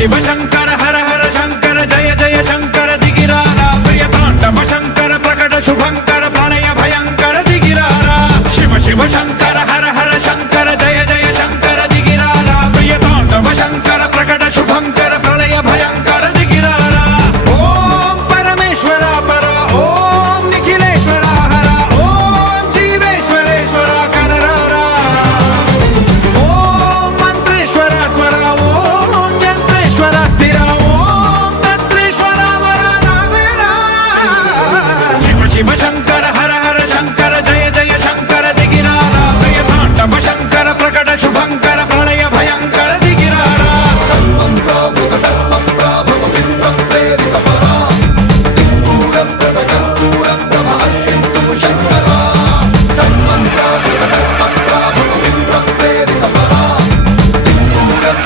शिव शंकर हर हर शंकर जय जय शंकर दिगिरारा प्रिय तांडव शंकर प्रकट शुभंकर प्रणय भयंकर दिगिरारा शिव शिव शंकर